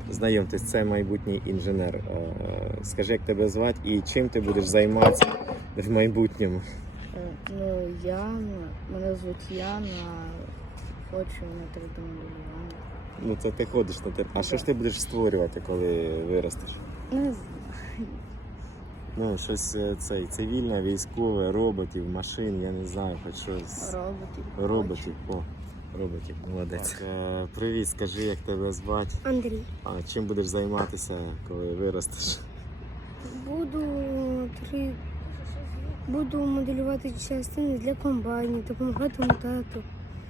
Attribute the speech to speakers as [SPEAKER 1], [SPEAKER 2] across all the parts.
[SPEAKER 1] Знайомтесь, це майбутній інженер. Скажи, як тебе звати і чим ти будеш займатися в майбутньому?
[SPEAKER 2] Ну, мене звуть Яна, хочу на 3D-моделювання.
[SPEAKER 1] Ну, це ти ходиш на те. А що ж ти будеш створювати, коли виростеш?
[SPEAKER 2] Не знаю.
[SPEAKER 1] Ну, щось цивільне, військове, роботів, машин, я не знаю, хоч щось.
[SPEAKER 2] Роботів.
[SPEAKER 1] Роботів, роботів, молодець. Так, привіт, скажи, як тебе звати?
[SPEAKER 3] Андрій.
[SPEAKER 1] А чим будеш займатися, коли виростеш?
[SPEAKER 3] Буду моделювати частини для комбайнів, допомагати тату.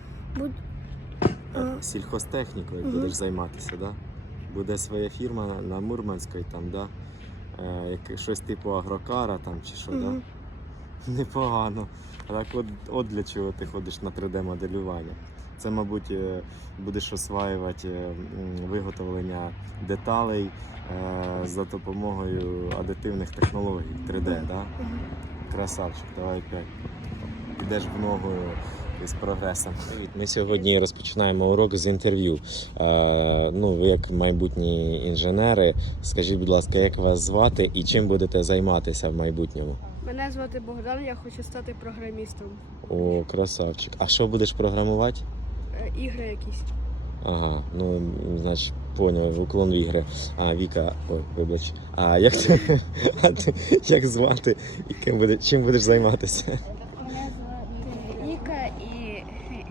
[SPEAKER 1] Сільхозтехнікою будеш займатися, да? Буде своя фірма на Мурманській, там, да? Щось типу агрокара там чи що, да? Непогано. Так от для чого ти ходиш на 3D-моделювання. Це, мабуть, будеш осваювати виготовлення деталей за допомогою адитивних технологій 3D, да? Красавчик, давай 5. Підеш в ногу з прогресом. Ми сьогодні розпочинаємо урок з інтерв'ю. Ну, ви як майбутні інженери, скажіть, будь ласка, як вас звати і чим будете займатися в майбутньому?
[SPEAKER 4] Мене звати Богдан, я хочу стати програмістом.
[SPEAKER 1] О, красавчик. А що будеш програмувати?
[SPEAKER 4] Ігри якісь.
[SPEAKER 1] Ага, ну, значить, поняв, уклон в ігри. А, Віка, ой, вибач. А як як звати і чим будеш займатися?
[SPEAKER 3] Мене звати Віка і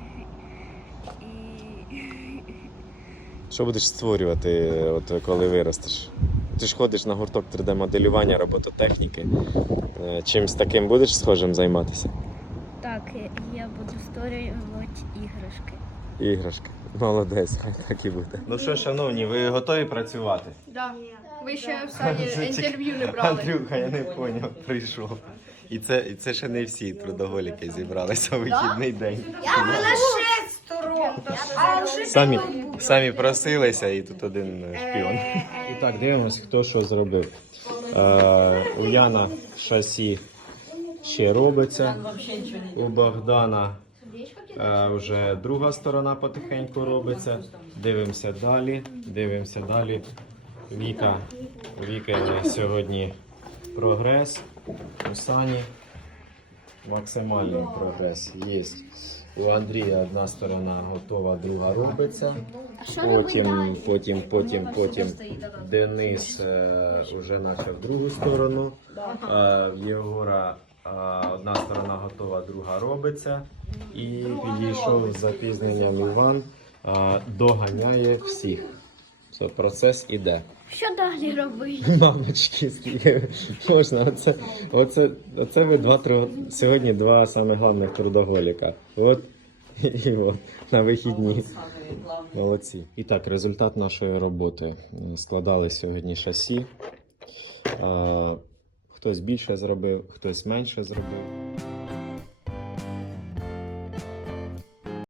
[SPEAKER 1] Що будеш створювати, от, коли виростеш? Ти ж ходиш на гурток 3D-моделювання, робототехніки. Чимсь таким будеш схожим займатися?
[SPEAKER 3] Так, я буду створювати іграшки.
[SPEAKER 1] Іграшки. Молодець, хай так і буде. Ну що, шановні, ви готові працювати?
[SPEAKER 4] Да. Ви ще в Сані інтерв'ю не брали.
[SPEAKER 1] Андрюха, я не зрозумів, прийшов. І це ще не всі трудоголіки зібралися у вихідний день.
[SPEAKER 3] Я була
[SPEAKER 1] Самі просилися і тут один шпіон. І так, дивимось, хто що зробив. У Яна шасі ще робиться. У Богдана вже друга сторона потихеньку робиться. Дивимося далі. У Віки сьогодні прогрес. У Сані максимальний прогрес є. У Андрія одна сторона готова, друга робиться. Потім Денис вже почав другу сторону. В Єгора одна сторона готова, друга робиться. І підійшов з запізненням Іван, доганяє всіх. Все, процес іде.
[SPEAKER 3] Що далі робити?
[SPEAKER 1] Мамочки, скільки можна. Оце ви сьогодні два самих головних трудоголіка. От і от на вихідні. Молодці. І так, результат нашої роботи. Складали сьогодні шасі. Хтось більше зробив, хтось менше зробив.